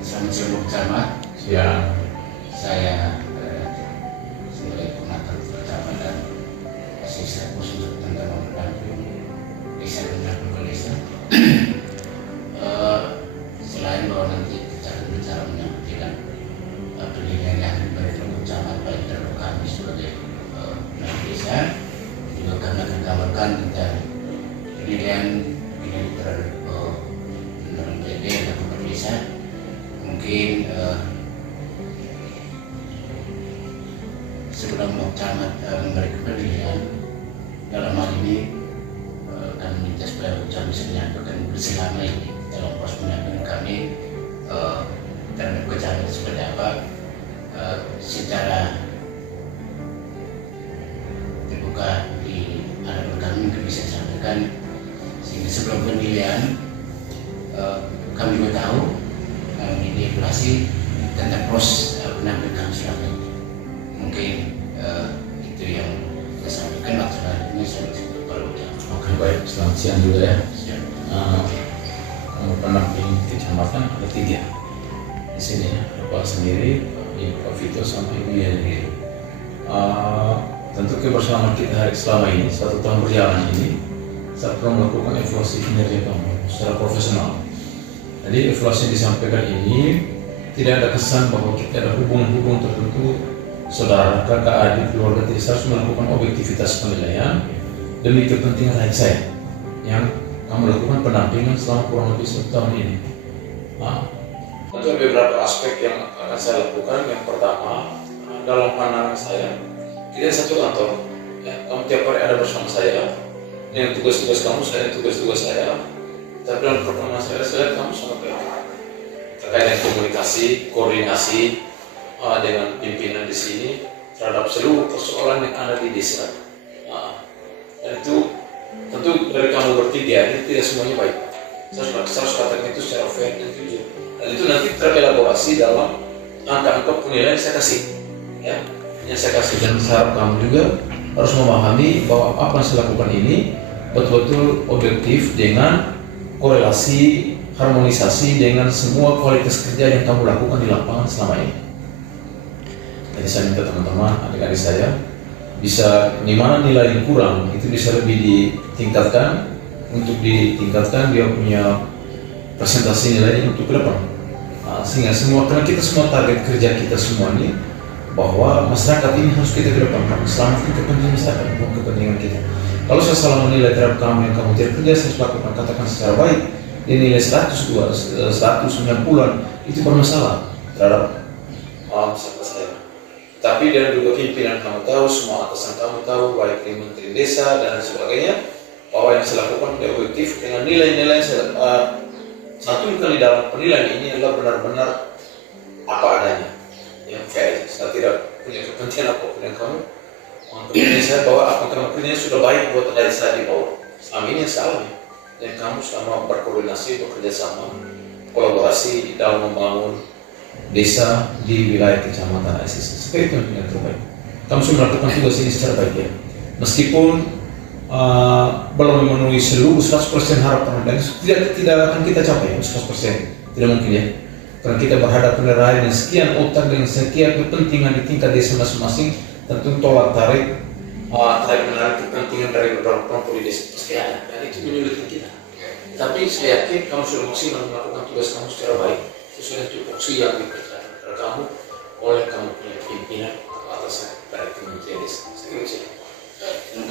Selamat siang Camat. Ya, Saya sebagai pengatur pertama dan asisten khusus tentang pendamping desa dan pendamping desa. Selain bahwa nanti kita akan bicara menyampaikan penilaian yang diberikan untuk camat baik dari kami sebagai pendamping desa, juga kami akan gambarkan tentang penilaian terhadap pendamping PD dan pendamping desa. Mungkin sebelum camat memberi penilaian dalam hal ini kami minta supaya camat bisa menyampaikan selama ini dalam proses penyampaian kami terhadap camat seperti apa secara terbuka di hadapan kami mungkin bisa disampaikan, sehingga sebelum penilaian kami juga tahu ini evaluasi tentang proses penampilan kami selama ini. Mungkin itu yang saya sampaikan waktu ini saya perlu. oke, baik. Selamat siang juga ya. Siap. Kamu pendamping kecamatan ada 3 di sini ya. Bapak sendiri, Pak Vito sama Ibu ya. Tentu kebersamaan kita hari selama ini 1 tahun berjalan ini, saya pernah melakukan evaluasi kinerja kamu secara profesional. Jadi evaluasi yang disampaikan ini tidak ada kesan bahwa kita ada hubungan-hubungan tertentu, saudara, kakak, adik, keluarga. Tidak, harus melakukan objektivitas penilaian demi kepentingan rakyat saya yang kamu lakukan pendampingan selama kurang lebih 1 tahun ini. Tentu ada beberapa aspek yang akan saya lakukan. Yang pertama, dalam pandangan saya, kita satu kantor, ya, kamu tiap hari ada bersama saya dengan tugas-tugas kamu, saya tugas-tugas saya. Tapi dalam pertemuan saya lihat kamu sangat baik terkait dengan komunikasi, koordinasi dengan pimpinan di sini terhadap seluruh persoalan yang ada di desa. Dan itu tentu dari kamu bertiga ini tidak semuanya baik. Saya harus katakan itu secara fair dan jujur. Dan itu nanti terelaborasi dalam angka-angka penilaian yang saya kasih. Ya, yang saya kasih, dan saya harap kamu juga harus memahami bahwa apa yang saya lakukan ini betul-betul objektif dengan korelasi, harmonisasi dengan semua kualitas kerja yang kamu lakukan di lapangan selama ini. Jadi saya minta teman-teman, adik-adik saya, bisa di mana nilai yang kurang itu bisa lebih ditingkatkan, untuk ditingkatkan dia punya presentasi nilainya untuk ke depan. Sehingga semua, karena kita semua target kerja kita semua ini bahwa masyarakat ini harus kita ke depan, selamatkan kepentingan masyarakat, bukan kepentingan kita. Kalau saya salah menilai terhadap kamu yang kamu tidak kerja, saya lakukan katakan secara baik, dinilai 190-an, itu bermasalah terhadap masyarakat saya. Tapi dan juga pimpinan kamu tahu, semua atasan kamu tahu, baik di menteri desa dan sebagainya, bahwa yang saya lakukan tidak objektif dengan nilai-nilai yang saya satukan di dalam penilaian ini adalah benar-benar apa adanya. Yang fair, saya tidak punya kepentingan apapun yang kamu. Kemudian saya bahwa apa kamu kerjanya sudah baik buat dari saya di bawah. Selama ini yang salah ya. Dan kamu selama berkoordinasi, bekerja sama, kolaborasi dalam membangun desa di wilayah kecamatan ICC. Seperti itu yang terbaik. Kamu sudah melakukan tugas ini secara baik ya. Meskipun belum memenuhi seluruh 100% harapan dan tidak akan kita capai 100%. Tidak mungkin ya. Karena kita berhadapan dengan sekian otak dengan sekian kepentingan di tingkat desa masing-masing. Tentu tolak tarik menarik kepentingan dari beberapa kelompok di desa pasti ada, dan itu menyulitkan kita. Tapi saya yakin kamu sudah maksimal melakukan tugas kamu secara baik sesuai dengan tupoksi yang diberikan kepada kamu oleh kamu punya pimpinan atau atasan dari Kementerian Desa. Terima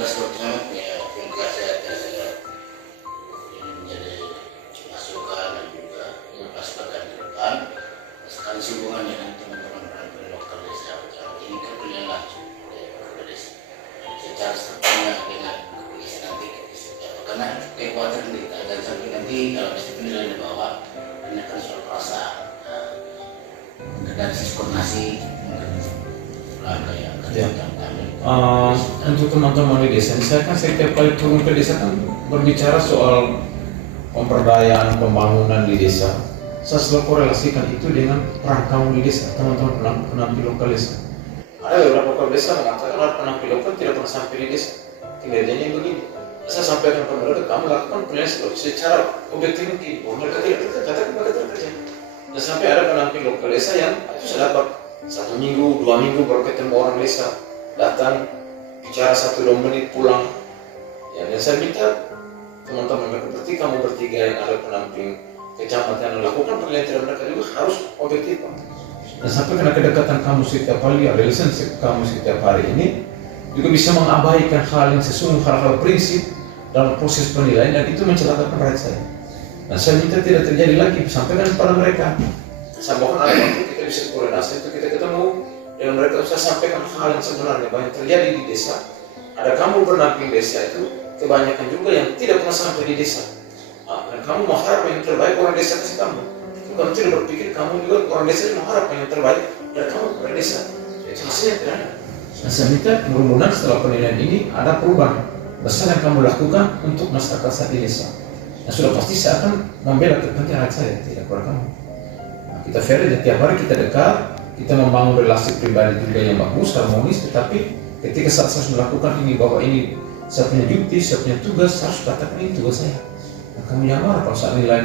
kasih Camat. Terima kasih atas ini menjadi masukan dan juga masukan ke depan. Sekali hubungannya dengan teman-teman dari lokal desa ini kerjanya langsung oleh desa. Secara sertanya dengan kepolisian nanti karena kekuatan kita dan sampai nanti kalau mesti penilaian di bawah ini akan soal perasaan. Mungkin dari sisi koordinasi mungkin langkah yang akan kami. Untuk teman-teman di desa, saya kan setiap kali turun ke desa kan berbicara soal pemberdayaan pembangunan di desa. Saya selalu korelasikan itu dengan peran kamu di desa, teman-teman penampil lokal desa. Ada beberapa kepala desa mengatakan penampil lokal tidak pernah sampai di desa. Kinerjanya begini. Saya sampaikan kepada mereka, kamu lakukan penilaian secara objektif mungkin. Mereka tidak terkerja, katakan mereka terkerja. Dan Nah, sampai ada penamping lokal desa yang itu saya dapat 1 minggu, 2 minggu baru ketemu orang desa, datang bicara 1-2 menit pulang. Ya, dan saya minta teman-teman mereka berarti kamu bertiga yang ada penamping kecamatan yang lakukan penelitian mereka juga harus objektif. Dan sampai karena kedekatan kamu setiap hari, relasi kamu setiap hari ini juga bisa mengabaikan hal yang sesungguhnya, hal-hal prinsip dalam proses penilaian, dan itu mencelakakan rakyat saya. Nah, saya minta tidak terjadi lagi, sampaikan kepada mereka. Saya mohon ada waktu kita bisa koordinasi, itu kita ketemu dan mereka bisa sampaikan hal yang sebenarnya banyak terjadi di desa. Ada kamu bernamping desa itu kebanyakan juga yang tidak pernah sampai di desa. Nah, dan kamu mengharap yang terbaik orang desa kasih kamu. Kamu tidak berpikir kamu juga orang desa mengharap yang terbaik dari kamu orang desa. Itu hasilnya tidak ada. Nah, saya minta mudah-mudahan setelah penilaian ini ada perubahan besar yang kamu lakukan untuk masyarakat saya di desa. Nah, sudah pasti saya akan membela kepentingan saya, tidak kepada kamu. Nah, kita fair aja, tiap hari kita dekat, kita membangun relasi pribadi juga yang bagus, harmonis, tetapi ketika saat saya melakukan ini, bahwa ini saya punya duty, saya punya tugas, saya harus katakan ini tugas saya. Nah, kamu jangan marah kalau saat nilai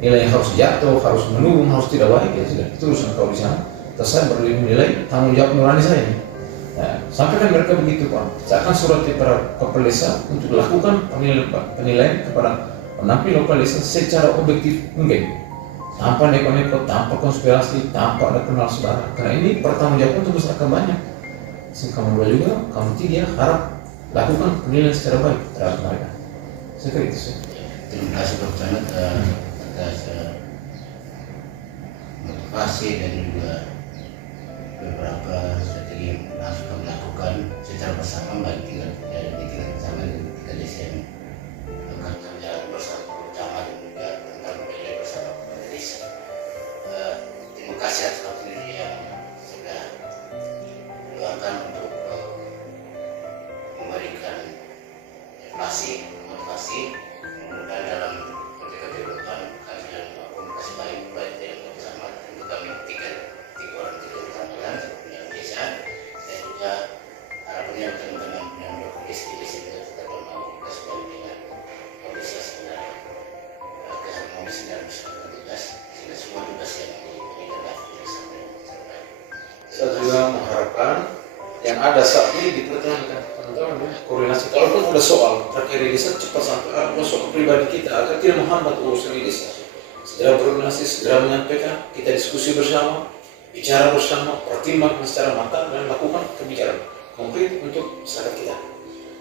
yang harus jatuh, harus menurun, harus tidak baik, ya sudah, itu urusan kau di sana. Terus saya baru menilai tanggung jawab nurani saya ini. Nah, sampaikan mereka begitu Pak. Saya akan surat kepada kepala desa untuk lakukan penilaian kepada penampil lokal desa secara objektif mungkin, tanpa neko-neko, tanpa konspirasi, tanpa ada kenal saudara. Karena ini pertanggung jawab untuk masyarakat banyak. Kamu dua juga, kamu tiga harap lakukan penilaian secara baik terhadap mereka. Saya kira itu sih. Terima kasih Dr. Ahmad atas motivasi dan juga beberapa strategi yang harus kami lakukan secara bersama, baik di tingkat bersama dan tingkat desa yang akan kami jalan bersama bersama dan juga tentang penilaian bersama pemerintah desa. Terima kasih atas waktu yang sudah diluangkan untuk memberikan motivasi mudah dalam ketika depan kajian komunikasi baik yang bersama untuk kami tiga orang bersama yang desa, dan juga harapannya teman-teman yang berkomunikasi di desa juga tetap mau komunikasi dengan organisasi dan keharmonisan dan masyarakat tugas, sehingga semua tugas yang diberikan dapat sampai. Saya juga mengharapkan yang ada saat ini dipertahankan, teman-teman, koordinasi. Kalaupun ada soal terkait di desa, cepat sampai masuk ke pribadi kita agar tidak menghambat urusan di desa. Segera koordinasi, segera menyampaikan, kita diskusi bersama, bicara bersama, pertimbangkan secara matang dan lakukan kebijakan konkret untuk masyarakat kita.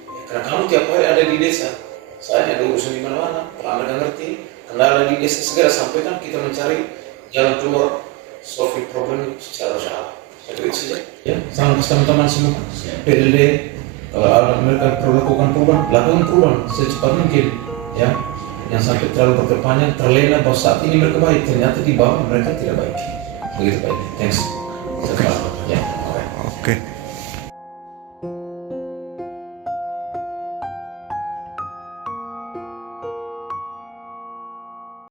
Ya, karena kamu tiap hari ada di desa, saya ada urusan di mana-mana, kalau Anda ngerti kendala di desa, segera sampaikan, kita mencari jalan keluar, solving problem secara bersama. Itu saja. Ya, sama teman-teman semua. PLD, kalau ada mereka perlu lakukan perubahan secepat mungkin. Ya, yang sampai terlalu berkepanjang, terlena bahwa saat ini mereka baik, ternyata di bawah mereka tidak baik. Begitu Pak. Thanks. Ya, oke.